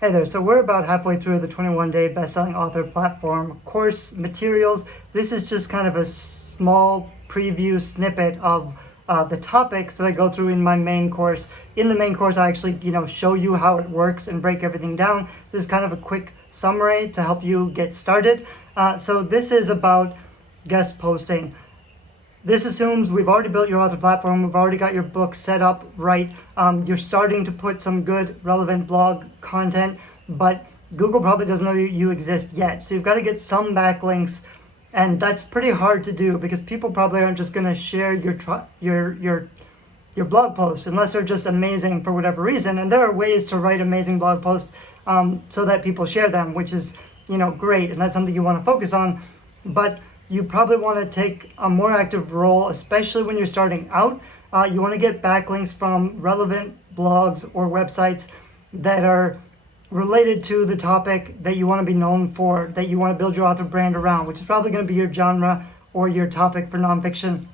Hey there, so we're about halfway through the 21-day best-selling author platform course materials. This is just kind of a small preview snippet of the topics that I go through in my main course. In the main course, I actually, show you how it works and break everything down. This is kind of a quick summary to help you get started. So this is about guest posting. This assumes we've already built your author platform, we've already got your book set up right, you're starting to put some good relevant blog content, but Google probably doesn't know you exist yet. So you've got to get some backlinks, and that's pretty hard to do because people probably aren't just going to share your blog posts unless they're just amazing for whatever reason. And there are ways to write amazing blog posts so that people share them, which is great, and that's something you want to focus on. But you probably want to take a more active role, especially when you're starting out. You want to get backlinks from relevant blogs or websites that are related to the topic that you want to be known for, that you want to build your author brand around, which is probably going to be your genre or your topic for nonfiction.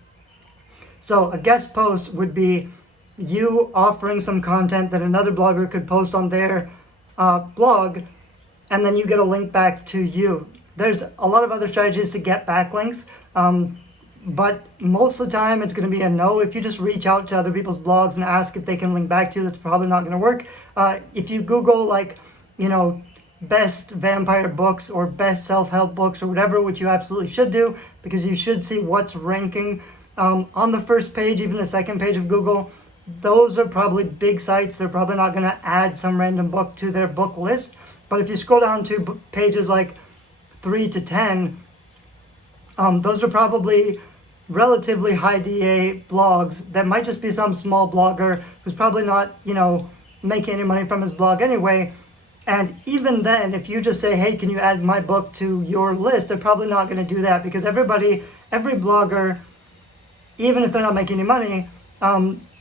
So a guest post would be you offering some content that another blogger could post on their blog, and then you get a link back to you. There's a lot of other strategies to get backlinks, but most of the time it's going to be a no. If you just reach out to other people's blogs and ask if they can link back to you, that's probably not going to work. If you Google best vampire books or best self-help books or whatever, which you absolutely should do because you should see what's ranking on the first page, even the second page of Google. Those are probably big sites. They're probably not going to add some random book to their book list. But if you scroll down to pages like 3 to 10, those are probably relatively high DA blogs that might just be some small blogger who's probably not, making any money from his blog anyway. And even then, if you just say, hey, can you add my book to your list, they're probably not going to do that because every blogger, even if they're not making any money,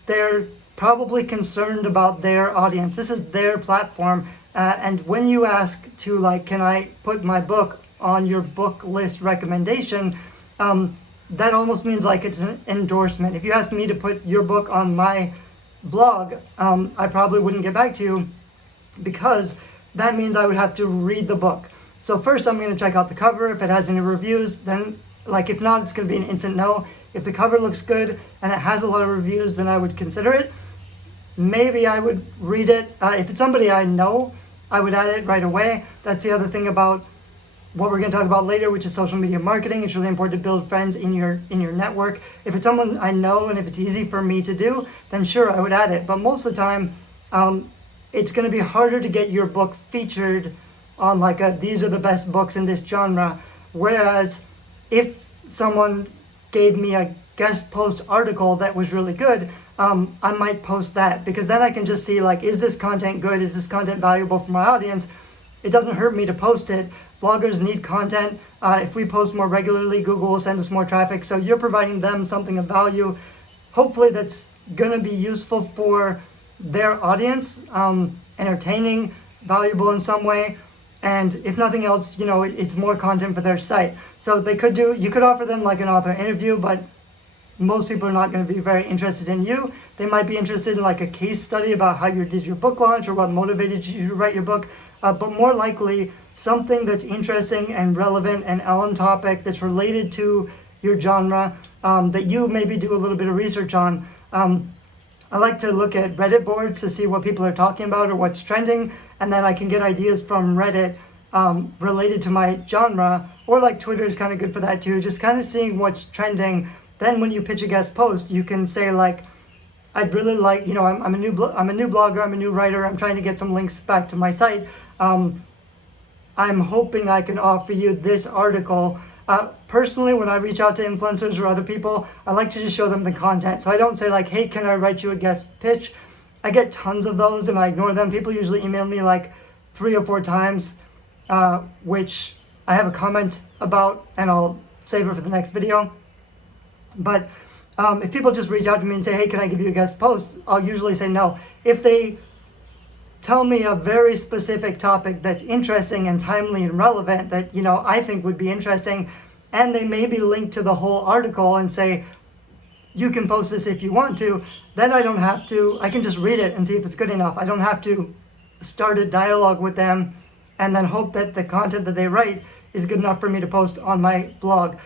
they're probably concerned about their audience. This is their platform. And when you ask to can I put my book on your book list recommendation, that almost means it's an endorsement. If you asked me to put your book on my blog, I probably wouldn't get back to you because that means I would have to read the book. So first I'm going to check out the cover. If it has any reviews, then if not, it's going to be an instant no. If the cover looks good and it has a lot of reviews, then I would consider it. Maybe I would read it. If it's somebody I know, I would add it right away. That's the other thing about what we're going to talk about later, which is social media marketing. It's really important to build friends in your network. If it's someone I know and if it's easy for me to do, then sure, I would add it. But most of the time, it's going to be harder to get your book featured on these are the best books in this genre. Whereas if someone gave me a guest post article that was really good, I might post that because then I can just see is this content good? Is this content valuable for my audience? It doesn't hurt me to post it. Bloggers need content. If we post more regularly, Google will send us more traffic. So you're providing them something of value, hopefully that's going to be useful for their audience, entertaining, valuable in some way. And if nothing else, it's more content for their site. So you could offer them an author interview, but most people are not going to be very interested in you. They might be interested in a case study about how you did your book launch or what motivated you to write your book. But more likely, something that's interesting and relevant and on topic that's related to your genre that you maybe do a little bit of research on. I like to look at Reddit boards to see what people are talking about or what's trending, and then I can get ideas from Reddit related to my genre, or Twitter is kind of good for that too, just kind of seeing what's trending. Then when you pitch a guest post, you can say I'd really I'm a new blogger, I'm a new writer, I'm trying to get some links back to my site. I'm hoping I can offer you this article. Personally, when I reach out to influencers or other people, I like to just show them the content. So I don't say hey, can I write you a guest pitch? I get tons of those and I ignore them. People usually email me 3 or 4 times, which I have a comment about and I'll save it for the next video. But if people just reach out to me and say, hey, can I give you a guest post? I'll usually say no. If they tell me a very specific topic that's interesting and timely and relevant that, I think would be interesting, and they maybe link to the whole article and say, you can post this if you want to, then I don't have to, I can just read it and see if it's good enough. I don't have to start a dialogue with them and then hope that the content that they write is good enough for me to post on my blog.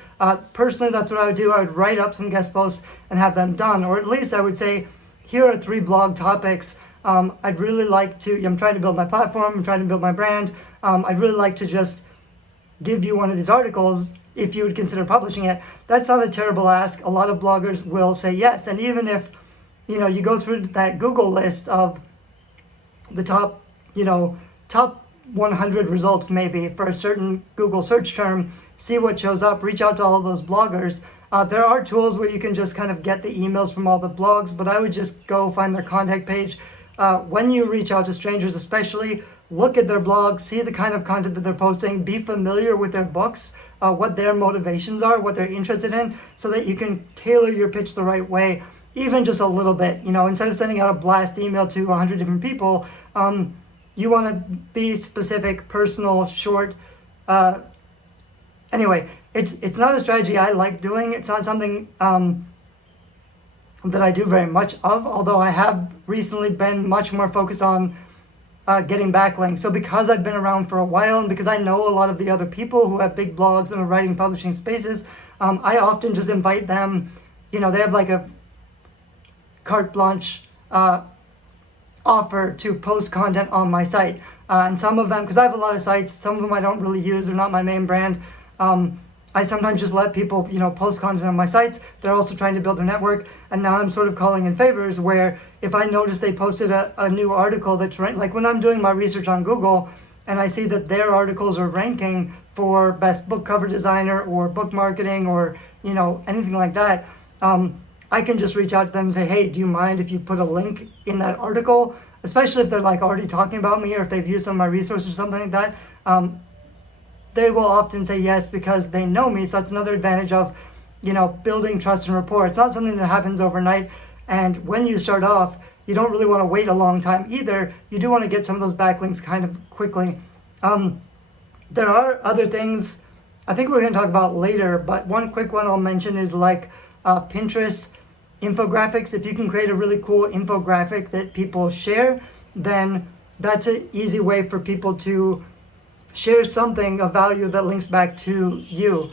Personally, that's what I would do. I would write up some guest posts and have them done, or at least I would say, here are 3 blog topics. I'd really like to, I'm trying to build my platform, I'm trying to build my brand. I'd really like to just give you one of these articles if you would consider publishing it. That's not a terrible ask. A lot of bloggers will say yes. And even if, you go through that Google list of the top 100 results maybe for a certain Google search term, see what shows up, reach out to all of those bloggers. There are tools where you can just kind of get the emails from all the blogs, but I would just go find their contact page. When you reach out to strangers especially, look at their blogs, see the kind of content that they're posting, be familiar with their books, what their motivations are, what they're interested in, so that you can tailor your pitch the right way, even just a little bit. Instead of sending out a blast email to 100 different people, you want to be specific, personal, short. Anyway, it's not a strategy I like doing. It's not something that I do very much of, although I have recently been much more focused on getting backlinks. So because I've been around for a while and because I know a lot of the other people who have big blogs and are writing publishing spaces, I often just invite them. They have like a carte blanche offer to post content on my site. And some of them, because I have a lot of sites, some of them I don't really use, they're not my main brand. I sometimes just let people, post content on my sites. They're also trying to build their network. And now I'm sort of calling in favors where if I notice they posted a new article that's like when I'm doing my research on Google and I see that their articles are ranking for best book cover designer or book marketing or, anything like that, I can just reach out to them and say, hey, do you mind if you put a link in that article? Especially if they're like already talking about me or if they've used some of my resources or something like that. They will often say yes because they know me. So that's another advantage of, building trust and rapport. It's not something that happens overnight. And when you start off, you don't really want to wait a long time either. You do want to get some of those backlinks kind of quickly. There are other things I think we're going to talk about later, but one quick one I'll mention is like Pinterest infographics. If you can create a really cool infographic that people share, then that's an easy way for people to share something of value that links back to you.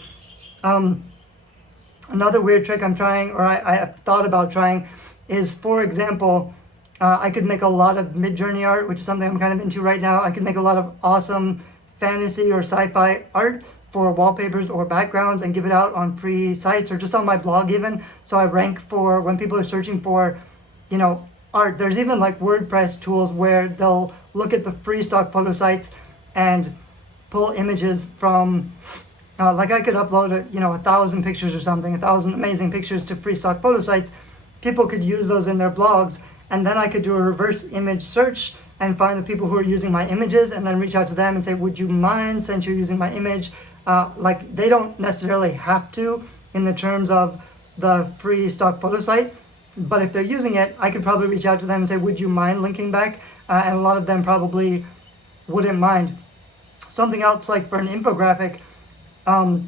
Another weird trick I'm trying, or I've thought about trying, is, for example, I could make a lot of Midjourney art, which is something I'm kind of into right now. I could make a lot of awesome fantasy or sci-fi art for wallpapers or backgrounds and give it out on free sites or just on my blog even. So I rank for when people are searching for, art. There's even like WordPress tools where they'll look at the free stock photo sites and pull images from, like I could upload 1,000 pictures or something, 1,000 amazing pictures to free stock photo sites. People could use those in their blogs, and then I could do a reverse image search and find the people who are using my images and then reach out to them and say, would you mind, since you're using my image? Like they don't necessarily have to in the terms of the free stock photo site, but if they're using it, I could probably reach out to them and say, would you mind linking back? And a lot of them probably wouldn't mind. Something else like for an infographic,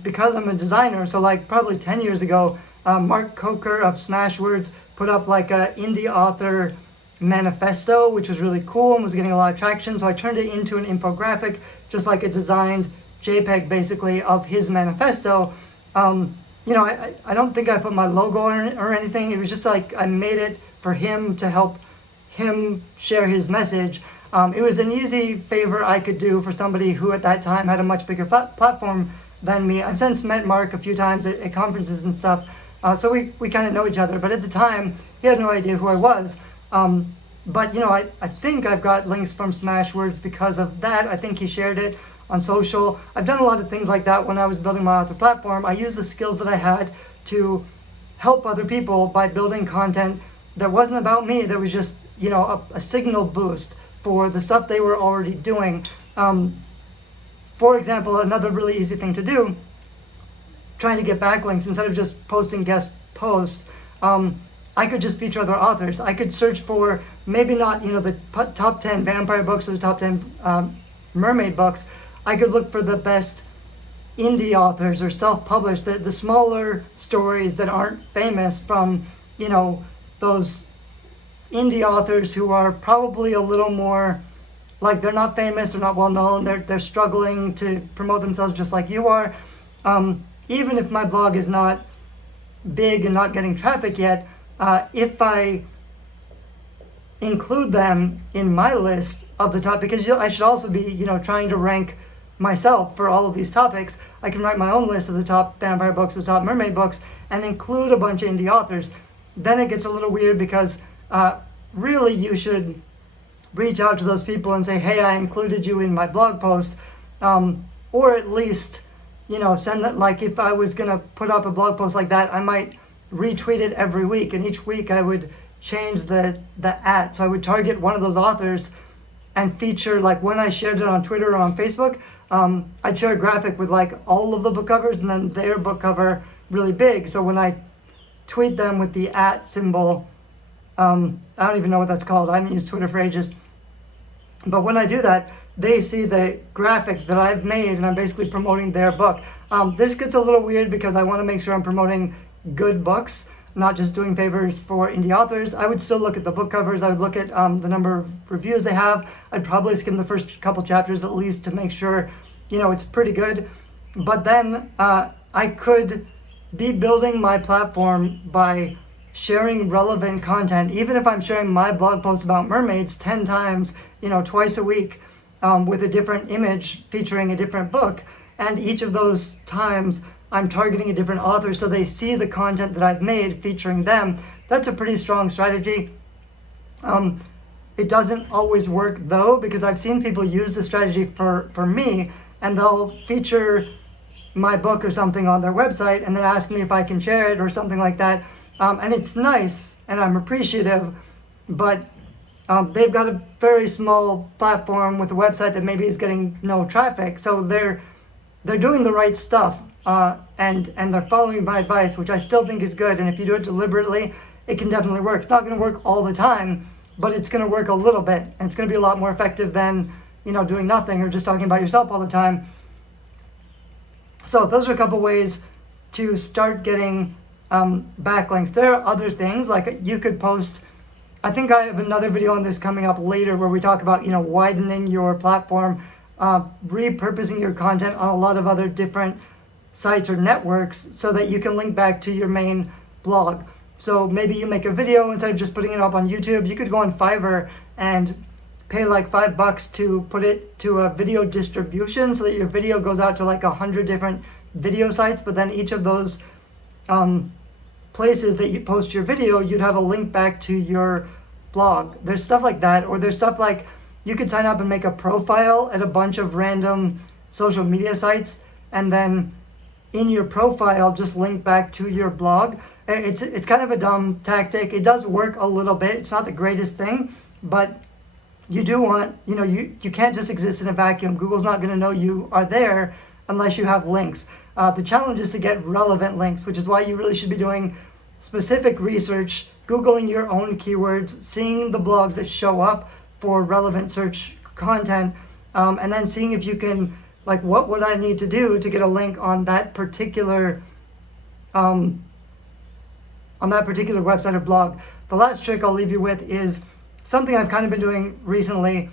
because I'm a designer, so like probably 10 years ago, Mark Coker of Smashwords put up like a indie author manifesto, which was really cool and was getting a lot of traction. So I turned it into an infographic, just like a designed JPEG basically of his manifesto. I don't think I put my logo or anything. It was just like I made it for him to help him share his message. It was an easy favor I could do for somebody who at that time had a much bigger platform than me. I've since met Mark a few times at conferences and stuff, so we kind of know each other. But at the time, he had no idea who I was. But I think I've got links from Smashwords because of that. I think he shared it on social. I've done a lot of things like that when I was building my author platform. I used the skills that I had to help other people by building content that wasn't about me, that was just, a signal boost for the stuff they were already doing. For example, another really easy thing to do, trying to get backlinks, instead of just posting guest posts, I could just feature other authors. I could search for maybe not, the top 10 vampire books or the top 10 mermaid books. I could look for the best indie authors or self-published, the smaller stories that aren't famous from, those indie authors who are probably a little more like they're not famous, they're not well known, they're struggling to promote themselves just like you are. Even if my blog is not big and not getting traffic yet, if I include them in my list of the top, because I should also be, trying to rank myself for all of these topics. I can write my own list of the top vampire books, the top mermaid books, and include a bunch of indie authors. Then it gets a little weird because really you should reach out to those people and say, hey, I included you in my blog post, or at least, send that. Like if I was gonna put up a blog post like that, I might retweet it every week, and each week I would change the @ so I would target one of those authors and feature, like when I shared it on Twitter or on Facebook, I'd share a graphic with like all of the book covers and then their book cover really big. So when I tweet them with the @ symbol, I don't even know what that's called. I haven't used Twitter for ages. But when I do that, they see the graphic that I've made and I'm basically promoting their book. This gets a little weird because I want to make sure I'm promoting good books, not just doing favors for indie authors. I would still look at the book covers. I would look at the number of reviews they have. I'd probably skim the first couple chapters at least to make sure, it's pretty good. But then I could be building my platform by sharing relevant content, even if I'm sharing my blog post about mermaids 10 times, twice a week with a different image featuring a different book. And each of those times I'm targeting a different author so they see the content that I've made featuring them. That's a pretty strong strategy. It doesn't always work though, because I've seen people use the strategy for me, and they'll feature my book or something on their website and then ask me if I can share it or something like that. And it's nice and I'm appreciative, but they've got a very small platform with a website that maybe is getting no traffic. So they're doing the right stuff, and they're following my advice, which I still think is good. And if you do it deliberately, it can definitely work. It's not going to work all the time, but it's going to work a little bit, and it's going to be a lot more effective than doing nothing or just talking about yourself all the time. So those are a couple ways to start getting backlinks. There are other things, like you could post. I think I have another video on this coming up later where we talk about widening your platform, repurposing your content on a lot of other different sites or networks so that you can link back to your main blog. So maybe you make a video, instead of just putting it up on YouTube, you could go on Fiverr and pay like $5 to put it to a video distribution so that your video goes out to like 100 different video sites, but then each of those places that you post your video, you'd have a link back to your blog. There's stuff like that, or there's stuff like you could sign up and make a profile at a bunch of random social media sites, and then in your profile just link back to your blog. It's kind of a dumb tactic. It does work a little bit. It's not the greatest thing, but you do want, you can't just exist in a vacuum. Google's not going to know you are there unless you have links. The challenge is to get relevant links, which is why you really should be doing specific research, Googling your own keywords, seeing the blogs that show up for relevant search content, and then seeing if you can, like, what would I need to do to get a link on that particular website or blog. The last trick I'll leave you with is something I've kind of been doing recently,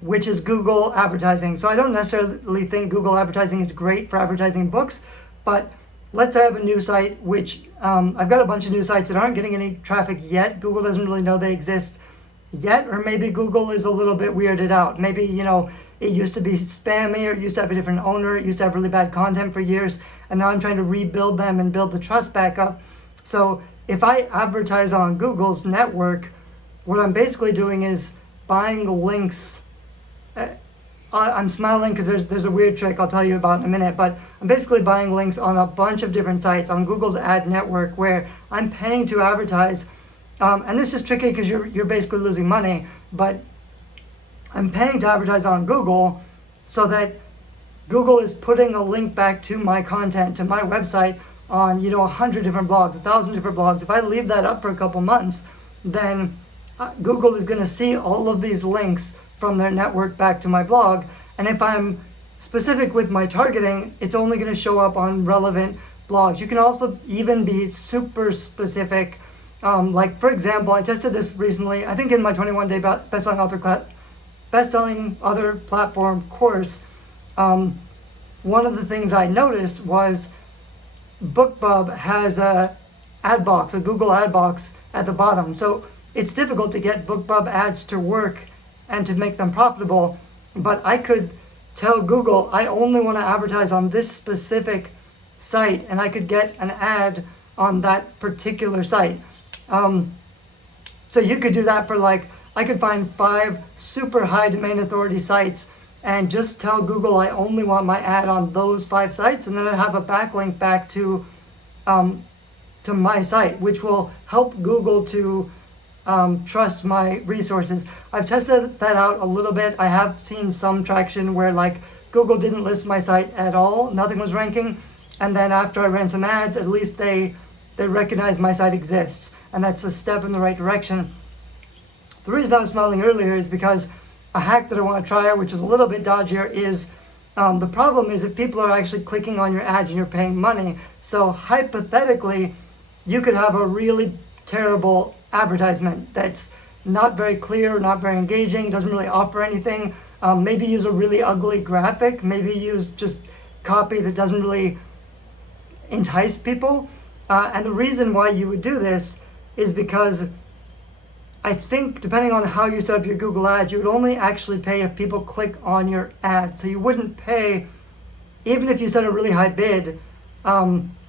which is Google advertising. So I don't necessarily think Google advertising is great for advertising books, but let's say I have a new site, which I've got a bunch of new sites that aren't getting any traffic yet. Google doesn't really know they exist yet, or maybe Google is a little bit weirded out. Maybe, it used to be spammy, or it used to have a different owner, it used to have really bad content for years, and now I'm trying to rebuild them and build the trust back up. So if I advertise on Google's network, what I'm basically doing is buying links. I'm smiling because there's a weird trick I'll tell you about in a minute, but I'm basically buying links on a bunch of different sites on Google's ad network where I'm paying to advertise. And this is tricky because you're basically losing money, but I'm paying to advertise on Google so that Google is putting a link back to my content, to my website on 100 different blogs, 1,000 different blogs. If I leave that up for a couple months, then Google is going to see all of these links from their network back to my blog. And if I'm specific with my targeting, it's only going to show up on relevant blogs. You can also even be super specific. Like, for example, I tested this recently, I think in my 21-day best-selling author best-selling author platform course, one of the things I noticed was BookBub has a ad box, a Google ad box at the bottom. So it's difficult to get BookBub ads to work and to make them profitable, but I could tell Google I only want to advertise on this specific site, and I could get an ad on that particular site. So you could do that for I could find 5 super high domain authority sites and just tell Google I only want my ad on those 5 sites, and then I'd have a backlink back to my site, which will help Google to trust my resources. I've tested that out a little bit. I have seen some traction where Google didn't list my site at all, nothing was ranking, and then after I ran some ads, at least they recognize my site exists, and that's a step in the right direction. The reason I was smiling earlier is because a hack that I want to try, which is a little bit dodgier, is the problem is if people are actually clicking on your ads and you're paying money. So hypothetically, you could have a really terrible advertisement that's not very clear, not very engaging, doesn't really offer anything. Maybe use a really ugly graphic, maybe use just copy that doesn't really entice people. And the reason why you would do this is because I think depending on how you set up your Google ads, you would only actually pay if people click on your ad. So you wouldn't pay, even if you set a really high bid, I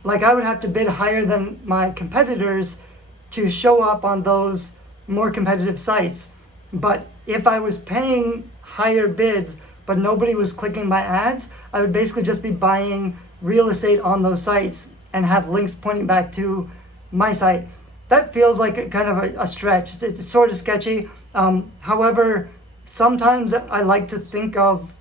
would have to bid higher than my competitors to show up on those more competitive sites. But if I was paying higher bids, but nobody was clicking my ads, I would basically just be buying real estate on those sites and have links pointing back to my site. That feels like a stretch. It's sort of sketchy. However, sometimes I like to think of,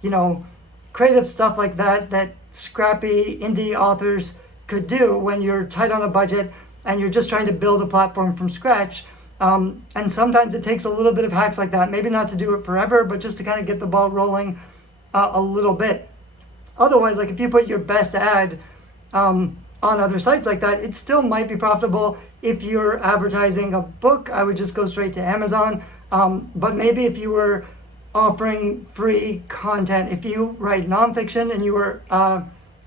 creative stuff like that scrappy indie authors could do when you're tight on a budget and you're just trying to build a platform from scratch. And sometimes it takes a little bit of hacks like that, maybe not to do it forever, but just to kind of get the ball rolling a little bit. Otherwise, if you put your best ad on other sites like that, it still might be profitable. If you're advertising a book, I would just go straight to Amazon. But maybe if you were offering free content, if you write nonfiction and you were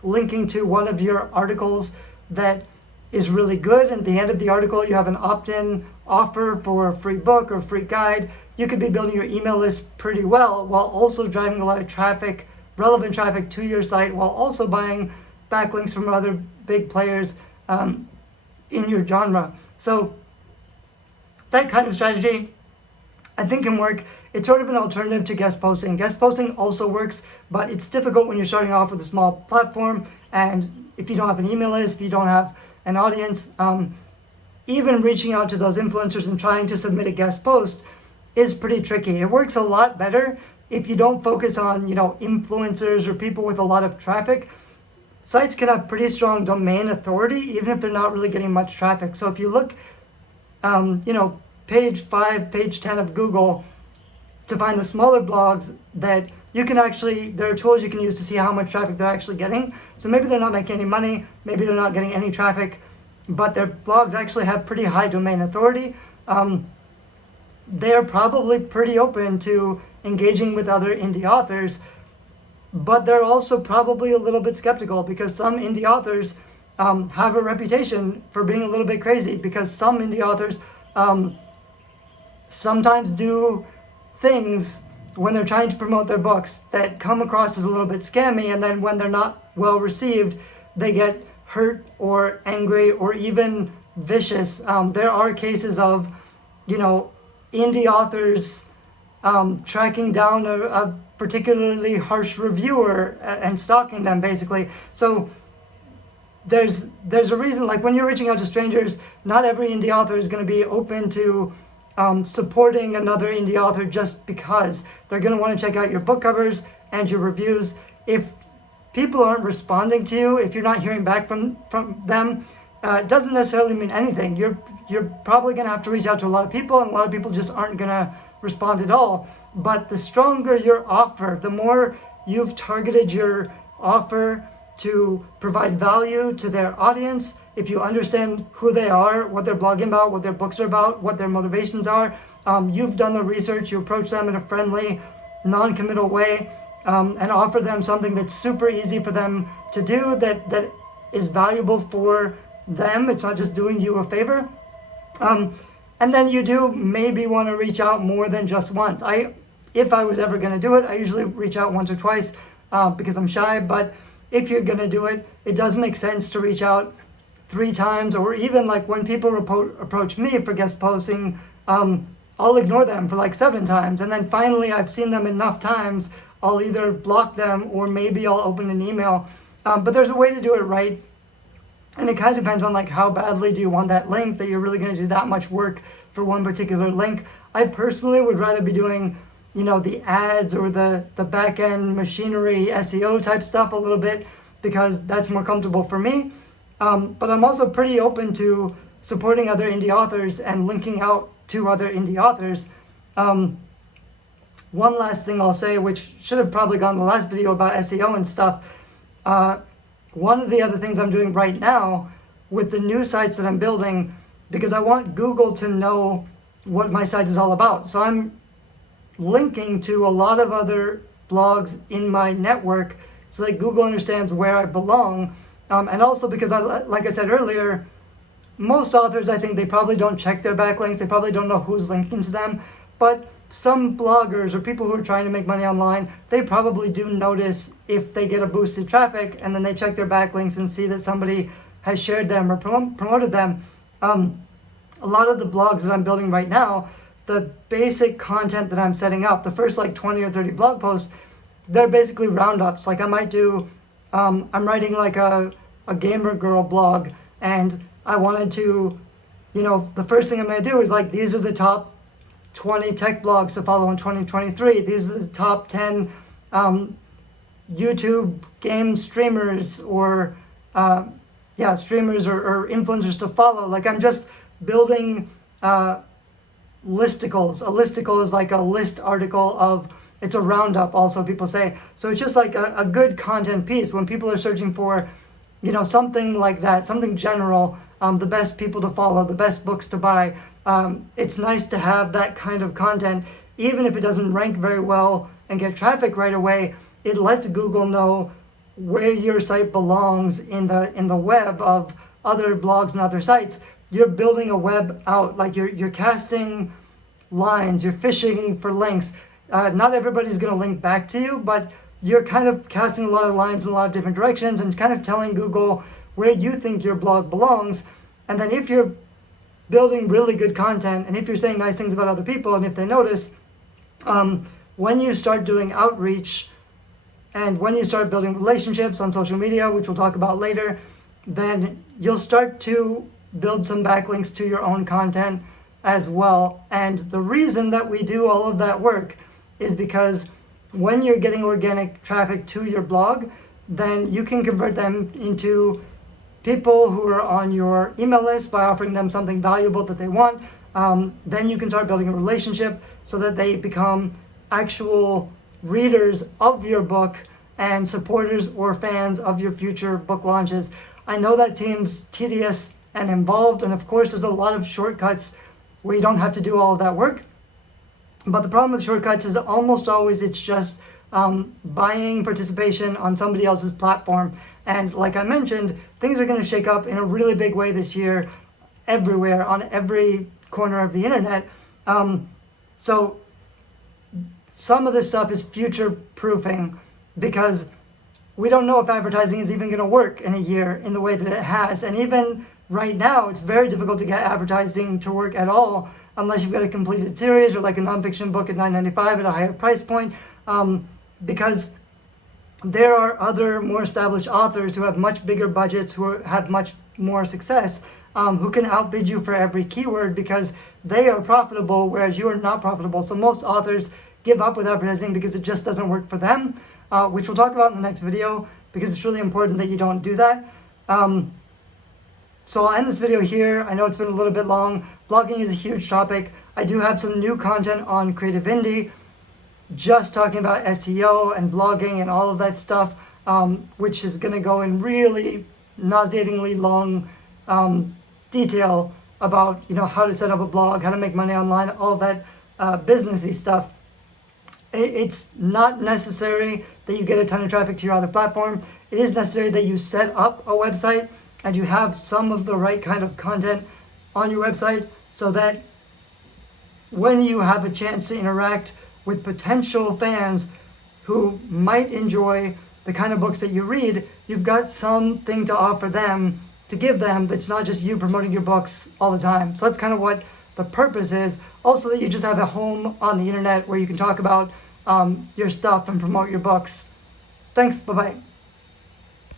linking to one of your articles that is really good, and at the end of the article you have an opt-in offer for a free book or free guide, you could be building your email list pretty well while also driving a lot of traffic, relevant traffic to your site, while also buying backlinks from other big players in your genre. So that kind of strategy I think can work. It's sort of an alternative to guest posting. Guest posting also works, but it's difficult when you're starting off with a small platform, and if you don't have an email list, if you don't have an audience, even reaching out to those influencers and trying to submit a guest post is pretty tricky. It works a lot better if you don't focus on, influencers or people with a lot of traffic. Sites can have pretty strong domain authority, even if they're not really getting much traffic. So if you look, page 5, page 10 of Google to find the smaller blogs that you can there are tools you can use to see how much traffic they're actually getting. So maybe they're not making any money, maybe they're not getting any traffic, but their blogs actually have pretty high domain authority. They're probably pretty open to engaging with other indie authors, but they're also probably a little bit skeptical because some indie authors have a reputation for being a little bit crazy, because some indie authors sometimes do things when they're trying to promote their books that come across as a little bit scammy, and then when they're not well received, they get hurt or angry or even vicious. There are cases of, indie authors tracking down a particularly harsh reviewer and stalking them, basically. So there's a reason, when you're reaching out to strangers, not every indie author is going to be open to supporting another indie author just because. They're going to want to check out your book covers and your reviews. If people aren't responding to you, if you're not hearing back from them, it doesn't necessarily mean anything. You're probably going to have to reach out to a lot of people, and a lot of people just aren't going to respond at all. But the stronger your offer, the more you've targeted your offer to provide value to their audience, if you understand who they are, what they're blogging about, what their books are about, what their motivations are, you've done the research, you approach them in a friendly, non-committal way, and offer them something that's super easy for them to do, that is valuable for them. It's not just doing you a favor. And then you do maybe want to reach out more than just once. If I was ever going to do it, I usually reach out once or twice because I'm shy. But if you're going to do it, it does make sense to reach out 3 times, or even like when people approach me for guest posting, I'll ignore them for like 7 times. And then finally, I've seen them enough times, I'll either block them or maybe I'll open an email. But there's a way to do it right. And it kind of depends on like how badly do you want that link, that you're really going to do that much work for one particular link. I personally would rather be doing, the ads or the back end machinery SEO type stuff a little bit, because that's more comfortable for me. But I'm also pretty open to supporting other indie authors and linking out to other indie authors. One last thing I'll say, which should have probably gone in the last video about SEO and stuff. One of the other things I'm doing right now with the new sites that I'm building, because I want Google to know what my site is all about. So I'm linking to a lot of other blogs in my network so that Google understands where I belong. And also because, like I said earlier, most authors, I think they probably don't check their backlinks. They probably don't know who's linking to them. But some bloggers or people who are trying to make money online, they probably do notice if they get a boost in traffic and then they check their backlinks and see that somebody has shared them or promoted them. A lot of the blogs that I'm building right now, the basic content that I'm setting up, the first like 20 or 30 blog posts, they're basically roundups. Like I might do, I'm writing like a gamer girl blog, and I wanted to, the first thing I'm going to do is like, these are the top 20 tech blogs to follow in 2023. These are the top 10 YouTube game streamers or streamers or influencers to follow. Like I'm just building listicles. A listicle is like a list article of, it's a roundup also, people say. So it's just like a good content piece when people are searching for, something like that, something general, the best people to follow, the best books to buy. It's nice to have that kind of content, even if it doesn't rank very well and get traffic right away. It lets Google know where your site belongs in the web of other blogs and other sites. You're building a web out, like you're casting lines, you're fishing for links. Not everybody's going to link back to you, but you're kind of casting a lot of lines in a lot of different directions and kind of telling Google where you think your blog belongs. And then if you're building really good content, and if you're saying nice things about other people, and if they notice, when you start doing outreach and when you start building relationships on social media, which we'll talk about later, then you'll start to build some backlinks to your own content as well. And the reason that we do all of that work is because when you're getting organic traffic to your blog, then you can convert them into people who are on your email list by offering them something valuable that they want. Then you can start building a relationship so that they become actual readers of your book and supporters or fans of your future book launches. I know that seems tedious and involved, and of course there's a lot of shortcuts where you don't have to do all of that work. But the problem with shortcuts is that almost always it's just buying participation on somebody else's platform. And like I mentioned, things are going to shake up in a really big way this year, everywhere, on every corner of the internet. So some of this stuff is future proofing, because we don't know if advertising is even going to work in a year in the way that it has. And even right now, it's very difficult to get advertising to work at all unless you've got a completed series or like a nonfiction book at $9.95 at a higher price point, because there are other more established authors who have much bigger budgets, who have much more success, who can outbid you for every keyword because they are profitable, whereas you are not profitable. So most authors give up with advertising because it just doesn't work for them, which we'll talk about in the next video, because it's really important that you don't do that. So I'll end this video here. I know it's been a little bit long. Blogging is a huge topic. I do have some new content on Creative Indie, just talking about SEO and blogging and all of that stuff, which is going to go in really nauseatingly long detail about how to set up a blog, how to make money online, all that businessy stuff. It's not necessary that you get a ton of traffic to your other platform. It is necessary that you set up a website and you have some of the right kind of content on your website so that when you have a chance to interact with potential fans who might enjoy the kind of books that you read, you've got something to offer them, to give them, that's not just you promoting your books all the time. So that's kind of what the purpose is. Also, that you just have a home on the internet where you can talk about your stuff and promote your books. Thanks, bye-bye.